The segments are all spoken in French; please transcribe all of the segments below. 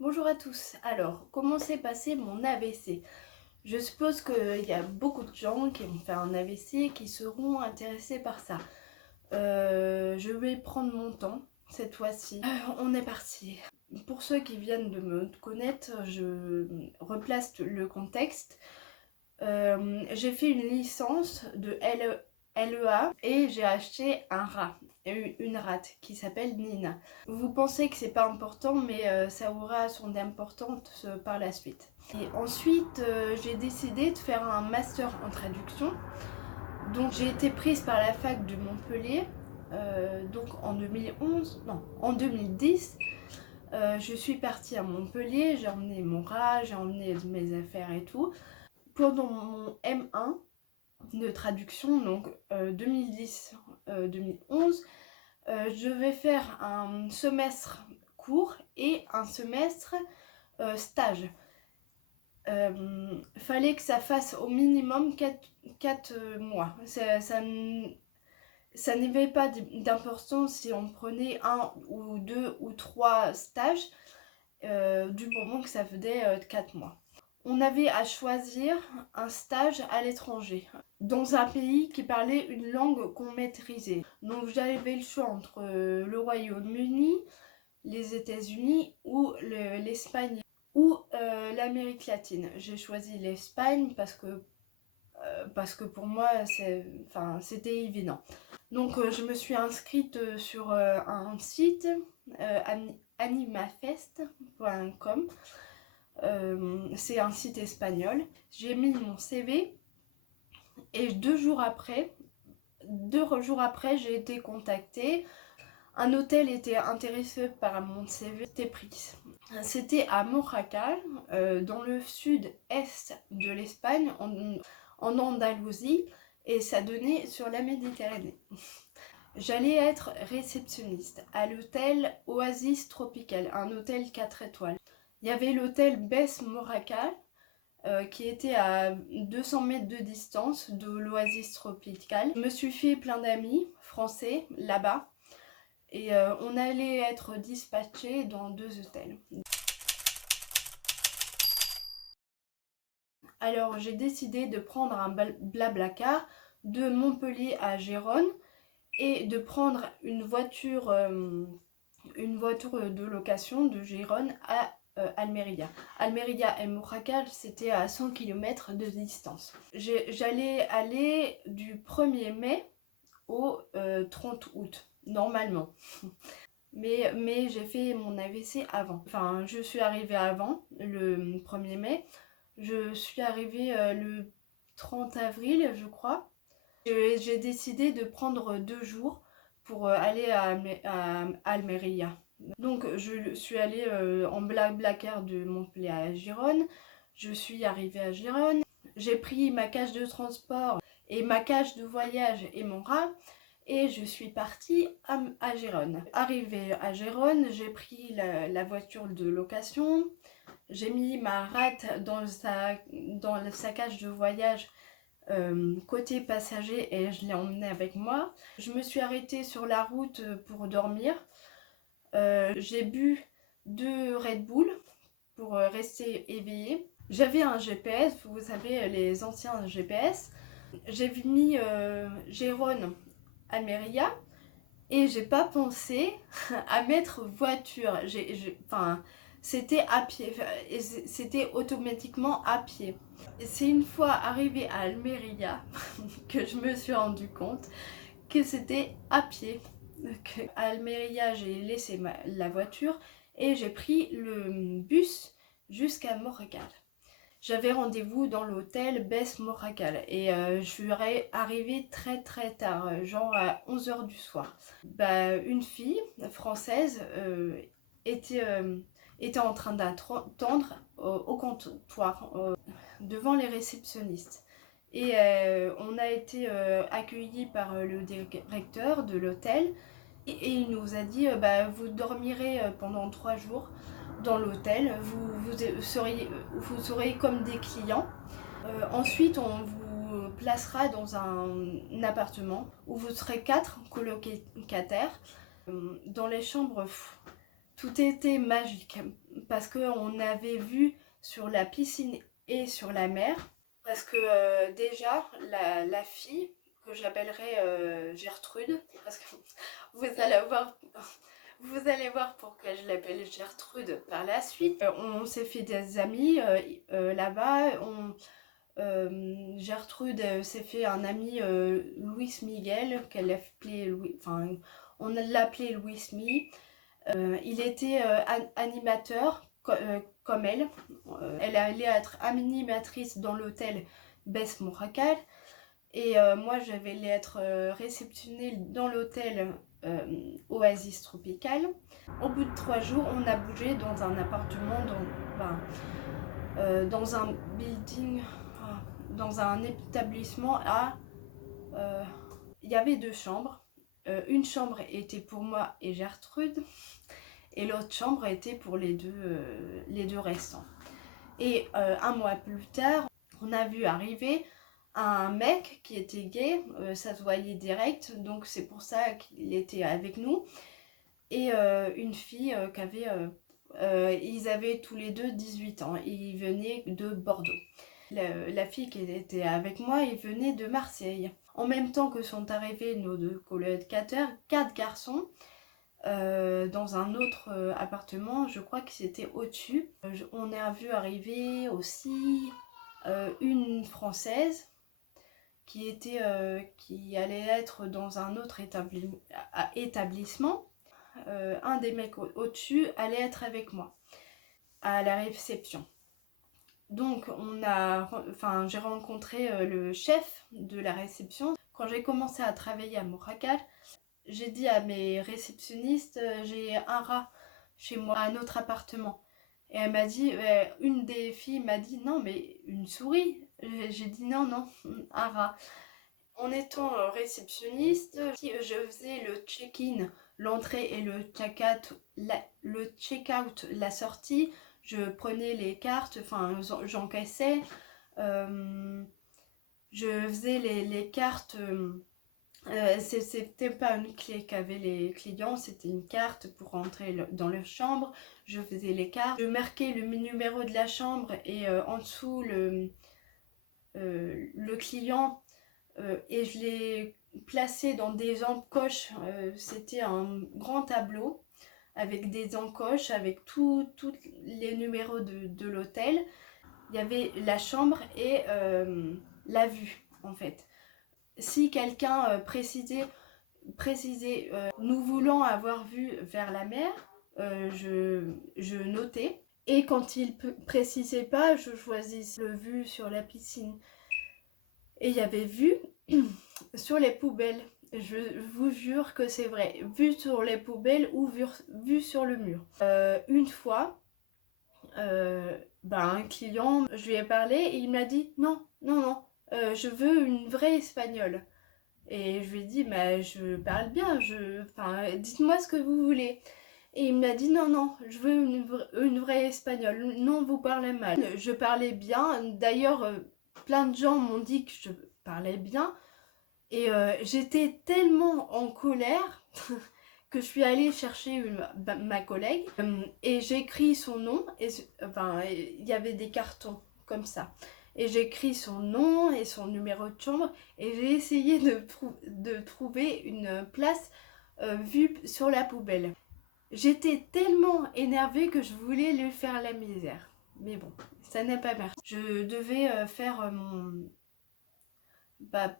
Bonjour à tous. Alors, comment s'est passé mon AVC? Je suppose qu'il y a beaucoup de gens qui vont faire un AVC qui seront intéressés par ça. Je vais prendre mon temps cette fois-ci. On est parti. Pour ceux qui viennent de me connaître, je replace le contexte. J'ai fait une licence de LEA et j'ai acheté un rat, une rate qui s'appelle Nina. Vous pensez que c'est pas important, mais ça aura son importance par la suite. Et ensuite, j'ai décidé de faire un master en traduction. Donc j'ai été prise par la fac de Montpellier, donc en 2011, non, en 2010. Je suis partie à Montpellier, j'ai emmené mon rat, j'ai emmené mes affaires et tout. Pendant mon M1 de traduction, donc 2010-2011, je vais faire un semestre court et un semestre stage. Fallait que ça fasse au minimum 4 mois. Ça n'avait pas d'importance si on prenait 1 ou 2 ou 3 stages, du moment que ça faisait 4 mois. On avait à choisir un stage à l'étranger, dans un pays qui parlait une langue qu'on maîtrisait. Donc j'avais le choix entre le Royaume-Uni, les États-Unis ou l'Espagne ou l'Amérique latine. J'ai choisi l'Espagne parce que pour moi c'était évident. Donc je me suis inscrite sur un site animafest.com. C'est un site espagnol. J'ai mis mon CV et 2 jours après, j'ai été contactée. Un hôtel était intéressé par mon CV, j'étais prise. C'était à Moracal, dans le sud-est de l'Espagne, en Andalousie, et ça donnait sur la Méditerranée. J'allais être réceptionniste à l'hôtel Oasis Tropical, un hôtel 4 étoiles. Il y avait l'hôtel Bess Moracal, qui était à 200 mètres de distance de l'Oasis Tropical. Je me suis fait plein d'amis français là-bas et on allait être dispatchés dans 2 hôtels. Alors j'ai décidé de prendre un Blablacar de Montpellier à Gérone et de prendre une voiture de location de Gérone à Almeria. Almeria et Moracal, c'était à 100 km de distance. J'allais aller du 1er mai au 30 août, normalement. Mais j'ai fait mon AVC avant. Enfin, je suis arrivée avant, le 1er mai. Je suis arrivée le 30 avril, je crois. J'ai décidé de prendre 2 jours pour aller à Almeria. Donc je suis allée en Blablacar de Montpellier à Gérone. Je suis arrivée à Gérone. J'ai pris ma cage de transport et ma cage de voyage et mon rat. Et je suis partie à Gérone. Arrivée à Gérone, j'ai pris la voiture de location. J'ai mis ma rate dans sa cage de voyage côté passager et je l'ai emmenée avec moi. Je me suis arrêtée sur la route pour dormir. J'ai bu 2 Red Bull pour rester éveillée. J'avais un GPS, vous savez, les anciens GPS. J'ai mis Gérone Almeria et j'ai pas pensé à mettre voiture. C'était à pied, c'était automatiquement à pied. C'est une fois arrivée à Almeria que je me suis rendu compte que c'était à pied. À Almeria, j'ai laissé la voiture et j'ai pris le bus jusqu'à Moracal. J'avais rendez-vous dans l'hôtel Bess Moracal et je suis arrivée très très tard, genre à 11h du soir. Une fille française était en train d'attendre au comptoir devant les réceptionnistes. Et on a été accueillis par le directeur de l'hôtel et il nous a dit vous dormirez pendant 3 jours dans l'hôtel, vous serez comme des clients. Ensuite, on vous placera dans un appartement où vous serez 4 colocataires. Dans les chambres, Tout était magique parce qu'on avait vu sur la piscine et sur la mer. Parce que déjà, la fille que j'appellerai Gertrude, parce que vous allez voir, vous allez voir pourquoi je l'appelle Gertrude par la suite. On s'est fait des amis là-bas. Gertrude s'est fait un ami Luis Miguel, qu'elle appelait enfin, on l'appelait Luis Mi. Il était animateur comme elle. Elle allait être animatrice dans l'hôtel Bess Moracal. Et moi, je vais être réceptionnée dans l'hôtel Oasis Tropical. Au bout de 3 jours, on a bougé dans un appartement, dans un building, dans un établissement il y avait 2 chambres. Une chambre était pour moi et Gertrude, et l'autre chambre était pour les deux restants. Et 1 mois plus tard, on a vu arriver un mec qui était gay, ça se voyait direct, donc c'est pour ça qu'il était avec nous, et une fille qui avait, ils avaient tous les deux 18 ans, et ils venaient de Bordeaux. La fille qui était avec moi, elle venait de Marseille. En même temps que sont arrivés nos 2 colocataires, 4 garçons, dans un autre appartement, je crois que c'était au-dessus. On a vu arriver aussi une Française qui allait être dans un autre établissement. Un des mecs au-dessus allait être avec moi à la réception. Donc j'ai rencontré le chef de la réception. Quand j'ai commencé à travailler à Moracal, j'ai dit à mes réceptionnistes, j'ai un rat chez moi, à notre appartement. Et elle m'a dit, une des filles m'a dit, non mais une souris. J'ai dit non, un rat. En étant réceptionniste, je faisais le check-in, l'entrée et le check-out, la sortie. Je prenais les cartes, enfin j'encaissais. Je faisais les cartes. C'était pas une clé qu'avaient les clients, c'était une carte pour rentrer dans leur chambre. Je faisais les cartes, je marquais le numéro de la chambre et en dessous le client, et je l'ai placé dans des encoches. C'était un grand tableau avec des encoches, avec tous les numéros de l'hôtel. Il y avait la chambre et la vue en fait. Si quelqu'un précisait nous voulons avoir vue vers la mer, je notais. Et quand il précisait pas, je choisissais le vue sur la piscine. Et il y avait vue sur les poubelles. Je vous jure que c'est vrai. Vue sur les poubelles ou vue sur le mur. Une fois, un client, je lui ai parlé et il m'a dit non, je veux une vraie espagnole. Et je lui ai dit, mais je parle bien, dites-moi ce que vous voulez. Et il m'a dit, non, je veux une vraie espagnole, non, vous parlez mal. Je parlais bien, d'ailleurs, plein de gens m'ont dit que je parlais bien. Et j'étais tellement en colère que je suis allée chercher ma collègue et j'ai écrit son nom. Et il y avait des cartons comme ça. Et j'ai écrit son nom et son numéro de chambre et j'ai essayé de trouver une place vue sur la poubelle. J'étais tellement énervée que je voulais lui faire la misère. Mais bon, ça n'a pas marché. Je devais faire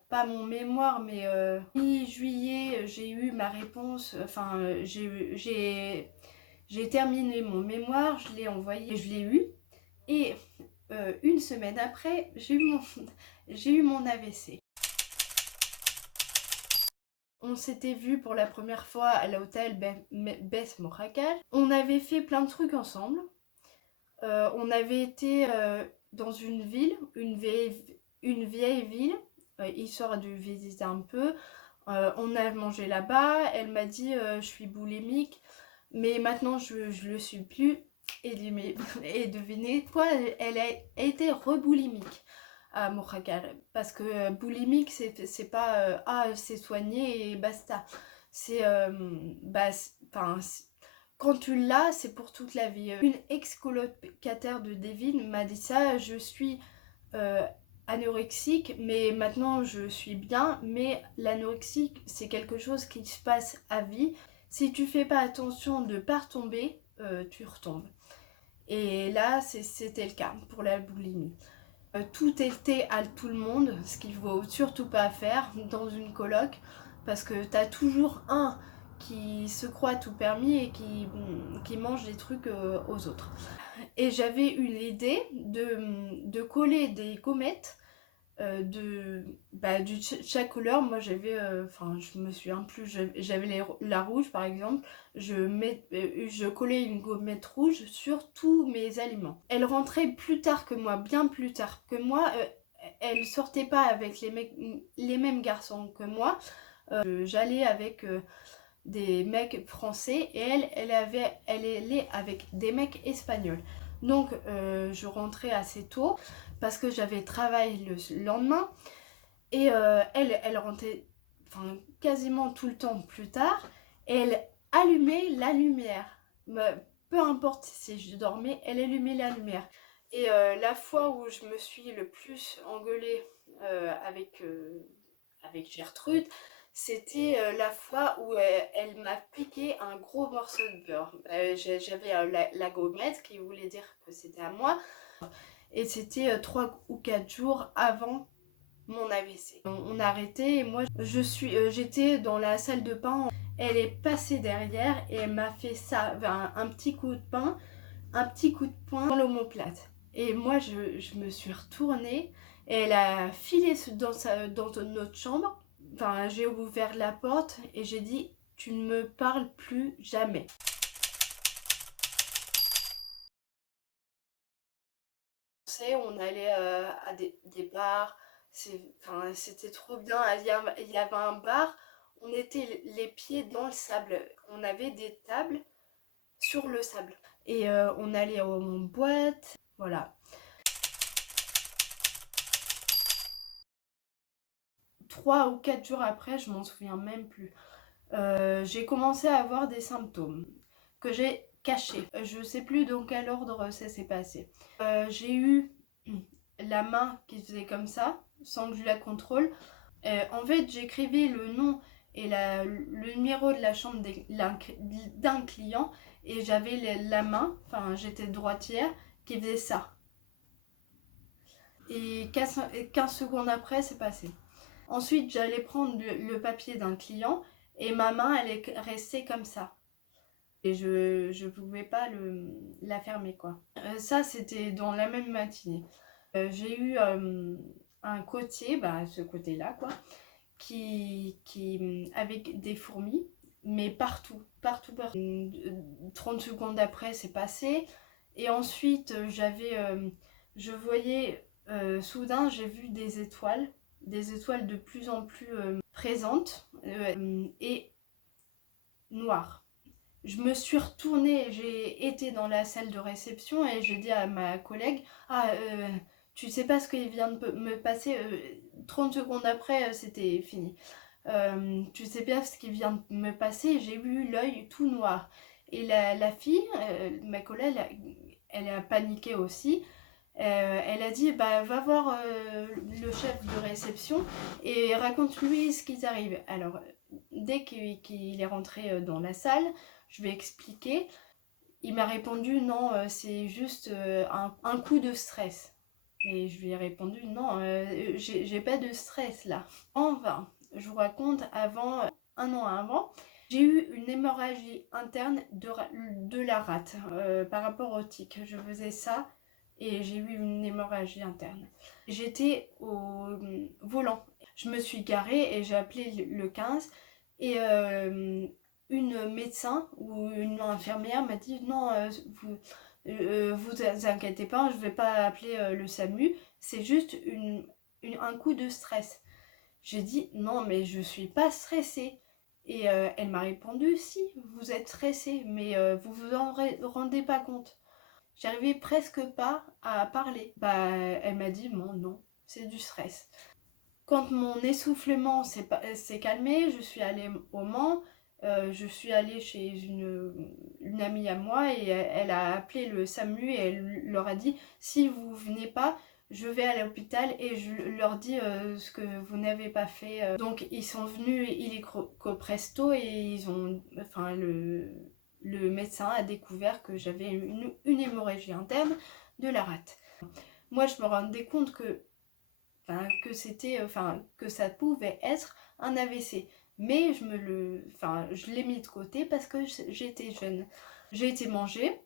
pas mon mémoire, mais mi-juillet, j'ai eu ma réponse. J'ai terminé mon mémoire, je l'ai envoyé, je l'ai eu. Et 1 semaine après, j'ai eu mon AVC. On s'était vu pour la première fois à l'hôtel Bess Moracal. On avait fait plein de trucs ensemble. On avait été dans une ville, une vieille ville, histoire de visiter un peu. On a mangé là-bas. Elle m'a dit je suis boulimique, mais maintenant je le suis plus. Et devinez quoi, elle a été reboulimique à Moracal. Parce que boulimique, c'est pas c'est soigné et basta. C'est quand tu l'as, c'est pour toute la vie. Une ex-colocataire de Devin m'a dit ça, je suis anorexique, mais maintenant je suis bien, mais l'anorexie, c'est quelque chose qui se passe à vie. Si tu fais pas attention de pas retomber, tu retombes. Et là, c'était le cas pour la boulimie. Tout était à tout le monde, ce qu'il faut surtout pas faire dans une coloc, parce que t'as toujours un qui se croit tout permis et qui mange des trucs aux autres. Et j'avais eu l'idée de coller des gommettes de chaque couleur. Moi j'avais, je me souviens plus, j'avais la rouge par exemple, je collais une gommette rouge sur tous mes aliments. Elle rentrait plus tard que moi, bien plus tard que moi, elle sortait pas avec les mêmes garçons que moi, j'allais avec des mecs français et elle est avec des mecs espagnols. Donc je rentrais assez tôt parce que j'avais travail le lendemain et elle rentrait quasiment tout le temps plus tard et elle allumait la lumière. Peu importe si je dormais, elle allumait la lumière. Et la fois où je me suis le plus engueulée avec Gertrude, c'était la fois où elle m'a piqué un gros morceau de beurre. J'avais la gommette qui voulait dire que c'était à moi. Et c'était 3 ou 4 jours avant mon AVC. On a arrêté et moi j'étais dans la salle de bain. Elle est passée derrière et elle m'a fait ça, un petit coup de poing dans l'omoplate. Et moi je me suis retournée et elle a filé dans notre chambre. J'ai ouvert la porte et j'ai dit tu ne me parles plus jamais. On allait à des bars, c'était trop bien. Il y avait un bar, on était les pieds dans le sable, on avait des tables sur le sable et on allait en boîte, voilà. 3 ou 4 jours après, je m'en souviens même plus, j'ai commencé à avoir des symptômes que j'ai cachés. Je sais plus dans quel ordre ça s'est passé. J'ai eu la main qui faisait comme ça, sans que je la contrôle. En fait, j'écrivais le nom et le numéro de la chambre d'un client et j'avais la main, j'étais droitière, qui faisait ça. Et 15 secondes après, c'est passé. Ensuite, j'allais prendre le papier d'un client et ma main, elle est restée comme ça. Et je pouvais pas la fermer, quoi. Ça, c'était dans la même matinée. J'ai eu un côtier, ce côté-là, quoi, avec des fourmis, mais partout. 30 secondes après, c'est passé. Et ensuite, je voyais, soudain, j'ai vu des étoiles de plus en plus présentes et noires. Je me suis retournée, j'ai été dans la salle de réception et je dis à ma collègue tu sais pas ce qui vient de me passer, 30 secondes après c'était fini. Tu sais bien ce qui vient de me passer, j'ai eu l'œil tout noir. Et la fille, ma collègue, elle a paniqué aussi. Elle a dit va voir le chef de réception et raconte-lui ce qui t'arrive. Alors dès qu'il est rentré dans la salle, je lui ai expliqué. Il m'a répondu non, c'est juste un coup de stress. Et je lui ai répondu non, j'ai pas de stress là. Enfin, je vous raconte, un an avant, j'ai eu une hémorragie interne de la rate par rapport au tic. Je faisais ça et j'ai eu une hémorragie interne. J'étais au volant. Je me suis garée et j'ai appelé le 15 et une médecin ou une infirmière m'a dit non, vous inquiétez pas, je vais pas appeler le SAMU, c'est juste un coup de stress. J'ai dit non mais je suis pas stressée. Et elle m'a répondu si, vous êtes stressée mais vous vous en rendez pas compte. J'arrivais presque pas à parler. Elle m'a dit non, c'est du stress. Quand mon essoufflement s'est calmé, je suis allée au Mans Je suis allée chez une amie à moi et elle a appelé le SAMU et elle leur a dit si vous venez pas, je vais à l'hôpital et je leur dis ce que vous n'avez pas fait. Donc ils sont venus illico presto et le médecin a découvert que j'avais une hémorragie interne de la rate. Moi je me rendais compte que ça pouvait être un AVC. Mais je l'ai mis de côté parce que j'étais jeune. J'ai été manger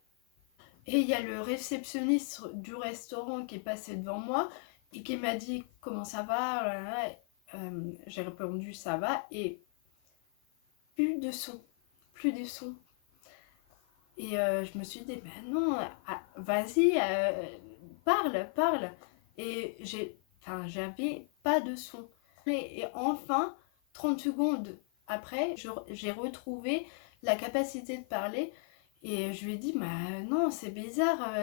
et il y a le réceptionniste du restaurant qui est passé devant moi et qui m'a dit comment ça va. J'ai répondu ça va et plus de son, plus de son. Et je me suis dit ben non, vas-y, parle. Et j'avais pas de son. Et enfin, 30 secondes après, j'ai retrouvé la capacité de parler et je lui ai dit, bah non, c'est bizarre,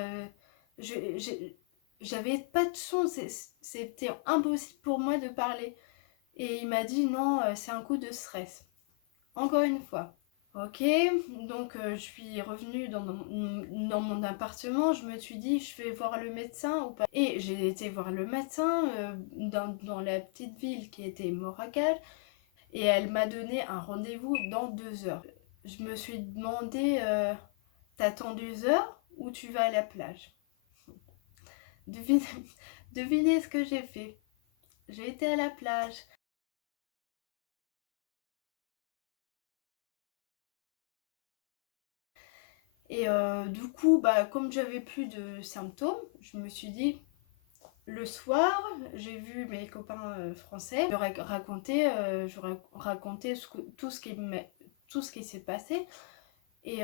j'avais pas de son, c'était impossible pour moi de parler. Et il m'a dit, non, c'est un coup de stress. Encore une fois. Ok, donc je suis revenue dans mon appartement, je me suis dit je vais voir le médecin ou pas. Et j'ai été voir le médecin dans la petite ville qui était Moracal et elle m'a donné un rendez-vous dans 2 heures. Je me suis demandé, t'attends 2 heures ou tu vas à la plage? Devinez, devinez ce que j'ai fait. J'ai été à la plage. Et du coup, bah, comme j'avais plus de symptômes, je me suis dit, le soir, j'ai vu mes copains français. Je racontais tout ce qui s'est passé. Et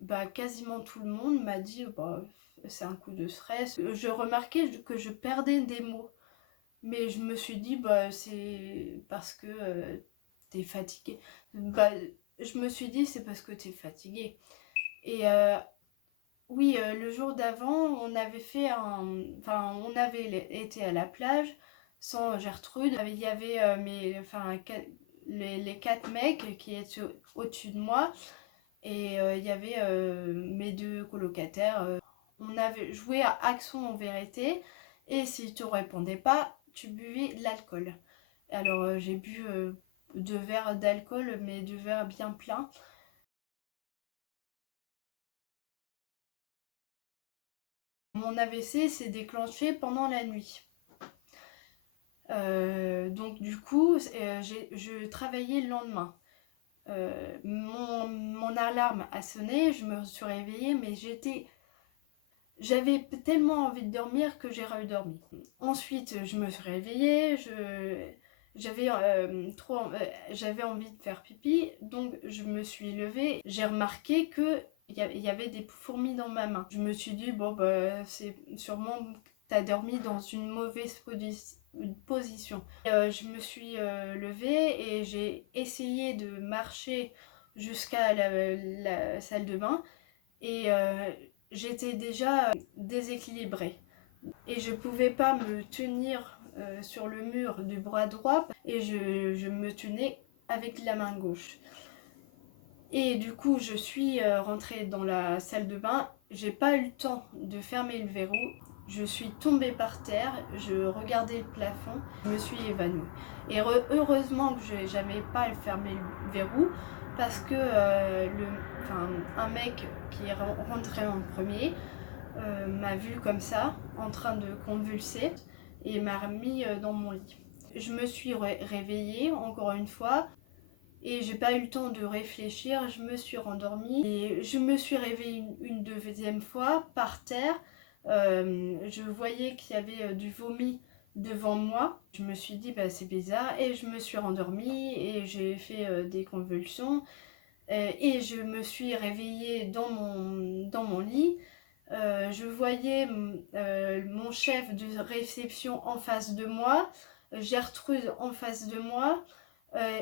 bah, quasiment tout le monde m'a dit, bah, c'est un coup de stress. Je remarquais que je perdais des mots. Mais je me suis dit, bah, c'est parce que t'es fatigué. Bah, je me suis dit, c'est parce que t'es fatigué. Et oui, le jour d'avant, on avait été à la plage sans Gertrude. Il y avait les 4 mecs qui étaient au-dessus de moi et il y avait mes 2 colocataires. On avait joué à Action en vérité et si tu répondais pas, tu buvais de l'alcool. Alors j'ai bu 2 verres d'alcool, mais 2 verres bien pleins. Mon AVC s'est déclenché pendant la nuit. Donc du coup, je travaillais le lendemain. Mon alarme a sonné, je me suis réveillée, mais j'avais tellement envie de dormir que j'ai redormi. Ensuite, je me suis réveillée, j'avais envie de faire pipi, donc je me suis levée. J'ai remarqué que il y avait des fourmis dans ma main. Je me suis dit, bon, bah, c'est sûrement que t'as dormi dans une mauvaise position. Je me suis levée et j'ai essayé de marcher jusqu'à la salle de bain et j'étais déjà déséquilibrée. Et je pouvais pas me tenir sur le mur du bras droit et je me tenais avec la main gauche. Et du coup, je suis rentrée dans la salle de bain. J'ai pas eu le temps de fermer le verrou. Je suis tombée par terre, je regardais le plafond, je me suis évanouie. Et heureusement que je n'avais pas fermé le verrou parce que un mec qui est rentré en premier m'a vu comme ça, en train de convulser, et m'a remis dans mon lit. Je me suis réveillée encore une fois et j'ai pas eu le temps de réfléchir, je me suis rendormie et je me suis réveillée une deuxième fois par terre. Je voyais qu'il y avait du vomi devant moi. Je me suis dit bah, c'est bizarre et je me suis rendormie et j'ai fait des convulsions et je me suis réveillée dans mon lit. Je voyais mon chef de réception en face de moi, Gertrude en face de moi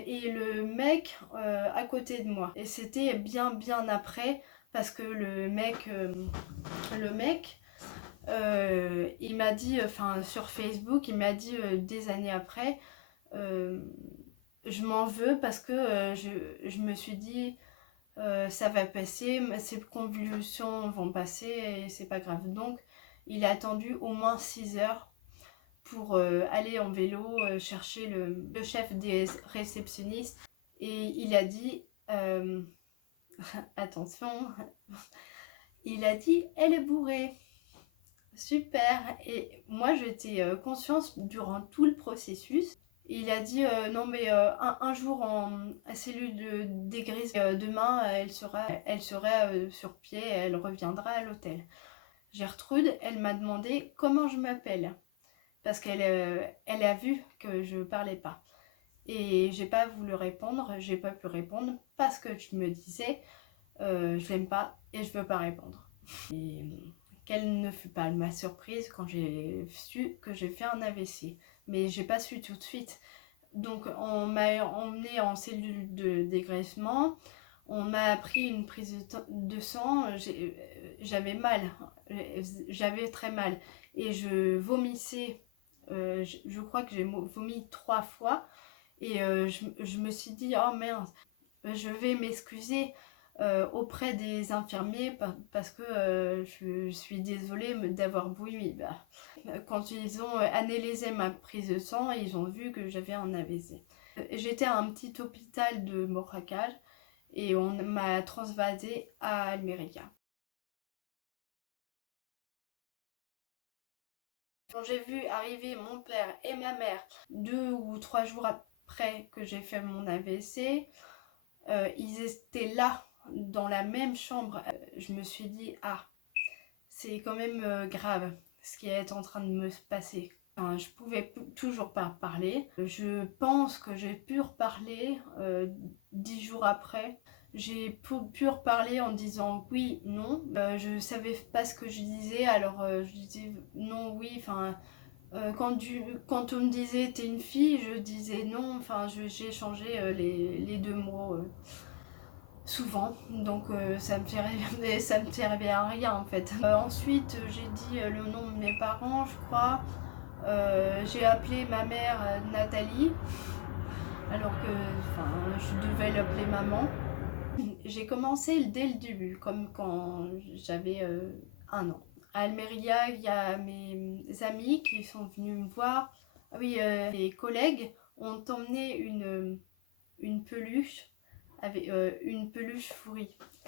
et le mec à côté de moi. Et c'était bien après parce que le mec il m'a dit, sur Facebook, il m'a dit des années après, je m'en veux parce que je me suis dit ça va passer, ces convulsions vont passer et c'est pas grave. Donc il a attendu au moins 6 heures pour aller en vélo chercher le chef des réceptionnistes et il a dit attention, il a dit elle est bourrée. Super. Et moi j'étais consciente durant tout le processus. Il a dit non mais un jour en cellule de dégrise, demain elle sera sur pied, elle reviendra à l'hôtel. Gertrude, elle m'a demandé comment je m'appelle parce elle a vu que je parlais pas. Et j'ai pas voulu répondre, j'ai pas pu répondre parce que je me disais je l'aime pas et je veux pas répondre. Et quelle ne fut pas ma surprise quand j'ai su que j'ai fait un AVC. Mais j'ai pas su tout de suite. Donc on m'a emmené en cellule de dégraissement, on m'a pris une prise de sang, j'avais mal, j'avais très mal et je vomissais, je crois que j'ai vomi 3 fois et je me suis dit oh merde, je vais m'excuser auprès des infirmiers parce que je suis désolée d'avoir vomi. Bah, quand ils ont analysé ma prise de sang, ils ont vu que j'avais un AVC. J'étais à un petit hôpital de Moracal et on m'a transvasée à Almeria. Quand j'ai vu arriver mon père et ma mère 2 ou 3 jours après que j'ai fait mon AVC, ils étaient là dans la même chambre. Je me suis dit ah, c'est quand même grave ce qui est en train de me passer. Enfin, je pouvais toujours pas parler. Je pense que j'ai pu reparler 10 jours après. J'ai pu reparler en disant oui, non. Je savais pas ce que je disais, alors je disais non, oui. Enfin, quand on me disait t'es une fille, je disais non. Enfin, j'ai changé les deux mots souvent, donc ça me servait à rien en fait. Ensuite j'ai dit le nom de mes parents je crois. J'ai appelé ma mère Nathalie alors que je devais l'appeler maman. J'ai commencé dès le début comme quand j'avais 1 an. À Almeria il y a mes amis qui sont venus me voir. Ah oui, les collègues ont emmené une peluche avec une peluche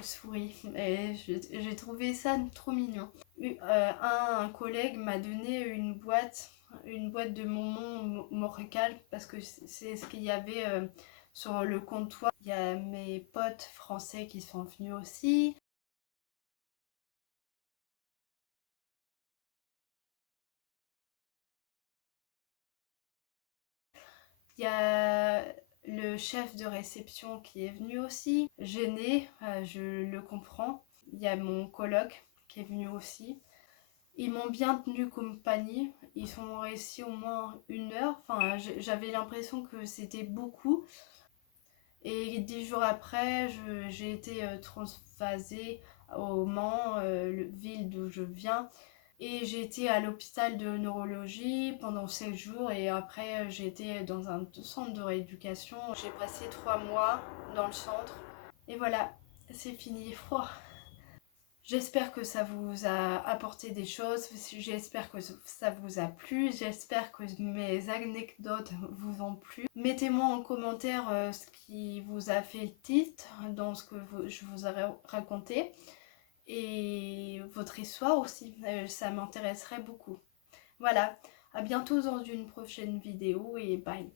souris. Et j'ai trouvé ça trop mignon. Un collègue m'a donné une boîte de bonbons Montréal parce que c'est ce qu'il y avait sur le comptoir. Il y a mes potes français qui sont venus aussi. Il y a le chef de réception qui est venu aussi. Gêné, je le comprends. Il y a mon coloc qui est venu aussi. Ils m'ont bien tenu compagnie. Ils sont restés au moins 1 heure. Enfin, j'avais l'impression que c'était beaucoup. Et 10 jours après, j'ai été transvasée au Mans, ville d'où je viens. Et j'ai été à l'hôpital de neurologie pendant 7 jours et après j'ai été dans un centre de rééducation. J'ai passé 3 mois dans le centre. Et voilà, c'est fini. Oh. J'espère que ça vous a apporté des choses, j'espère que ça vous a plu, j'espère que mes anecdotes vous ont plu. Mettez-moi en commentaire ce qui vous a fait tilt dans ce que je vous ai raconté et votre histoire aussi, ça m'intéresserait beaucoup. Voilà, à bientôt dans une prochaine vidéo et bye.